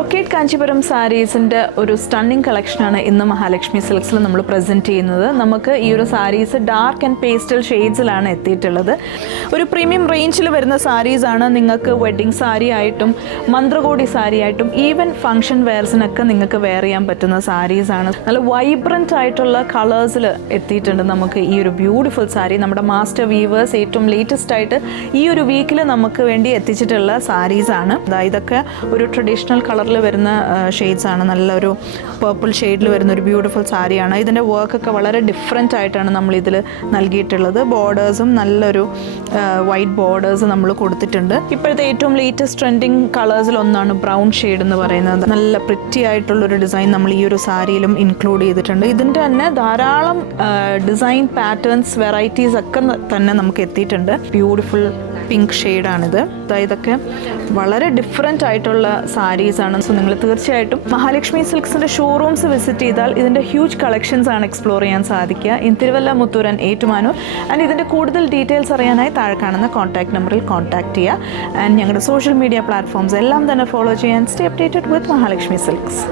Brocade Kanchipuram സാരീസിൻ്റെ ഒരു stunning കളക്ഷനാണ് ഇന്ന് മഹാലക്ഷ്മി സിൽക്സിൽ നമ്മൾ പ്രസൻറ്റ് ചെയ്യുന്നത്. നമുക്ക് ഈ ഒരു സാരീസ് ഡാർക്ക് ആൻഡ് പേസ്റ്റൽ ഷെയ്ഡ്സിലാണ് എത്തിയിട്ടുള്ളത്. ഒരു പ്രീമിയം റേഞ്ചിൽ വരുന്ന സാരീസാണ്. നിങ്ങൾക്ക് വെഡ്ഡിങ് സാരി ആയിട്ടും മന്ത്രകോടി സാരി ആയിട്ടും ഈവൻ ഫംഗ്ഷൻ വെയർസിനൊക്കെ നിങ്ങൾക്ക് വെയർ ചെയ്യാൻ പറ്റുന്ന സാരീസാണ്. നല്ല വൈബ്രൻ്റ് ആയിട്ടുള്ള കളേഴ്സിൽ എത്തിയിട്ടുണ്ട് നമുക്ക് ഈ ഒരു ബ്യൂട്ടിഫുൾ സാരി. നമ്മുടെ മാസ്റ്റർ വീവേഴ്സ് ഏറ്റവും ലേറ്റസ്റ്റ് ആയിട്ട് ഈ ഒരു വീക്കിൽ നമുക്ക് വേണ്ടി എത്തിച്ചിട്ടുള്ള സാരീസാണ്. ഇതൊക്കെ ഒരു ട്രഡീഷണൽ കളറിൽ വരുന്ന ഷെയ്ഡ്സ് ആണ്. നല്ലൊരു പർപ്പിൾ ഷെയ്ഡിൽ വരുന്ന ഒരു ബ്യൂട്ടിഫുൾ സാരിയാണ്. ഇതിൻ്റെ വർക്കൊക്കെ വളരെ ഡിഫറെൻ്റ് ആയിട്ടാണ് നമ്മളിതിൽ നൽകിയിട്ടുള്ളത്. ബോർഡേഴ്സും നല്ലൊരു വൈറ്റ് ബോർഡേഴ്സ് നമ്മൾ കൊടുത്തിട്ടുണ്ട്. ഇപ്പോഴത്തെ ഏറ്റവും ലേറ്റസ്റ്റ് ട്രെൻഡിങ് കളേഴ്സിലൊന്നാണ് ബ്രൗൺ ഷെയ്ഡ് എന്ന് പറയുന്നത്. നല്ല പ്രിറ്റി ആയിട്ടുള്ളൊരു ഡിസൈൻ നമ്മൾ ഈ ഒരു സാരിയിലും ഇൻക്ലൂഡ് ചെയ്തിട്ടുണ്ട്. ഇതിൻ്റെ തന്നെ ധാരാളം ഡിസൈൻ പാറ്റേൺസ് വെറൈറ്റീസ് ഒക്കെ തന്നെ നമുക്ക് എത്തിയിട്ടുണ്ട്. ബ്യൂട്ടിഫുൾ പിങ്ക് ഷെയ്ഡാണിത്. ഇതൊക്കെ വളരെ ഡിഫറെൻ്റ് ആയിട്ടുള്ള സാരീസാണ്. സോ നിങ്ങൾ തീർച്ചയായിട്ടും മഹാലക്ഷ്മി സിൽക്സിൻ്റെ ഷോറൂംസ് വിസിറ്റ് ചെയ്താൽ ഇതിൻ്റെ ഹ്യൂജ് കളക്ഷൻസ് ആണ് എക്സ്പ്ലോർ ചെയ്യാൻ സാധിക്കുക. In Thiruvalla, Muthoor and Ettumanoor. And ഇതിൻ്റെ കൂടുതൽ ഡീറ്റെയിൽസ് അറിയാനായി താഴെ കാണുന്ന കോൺടാക്ട് നമ്പറിൽ കോൺടാക്ട് ചെയ്യുക. ആൻഡ് ഞങ്ങളുടെ സോഷ്യൽ മീഡിയ പ്ലാറ്റ്ഫോംസ് എല്ലാം തന്നെ ഫോളോ ചെയ്യാൻ സ്റ്റേ അപ്ഡേറ്റഡ് വിത്ത് മഹാലക്ഷ്മി സിൽക്സ്.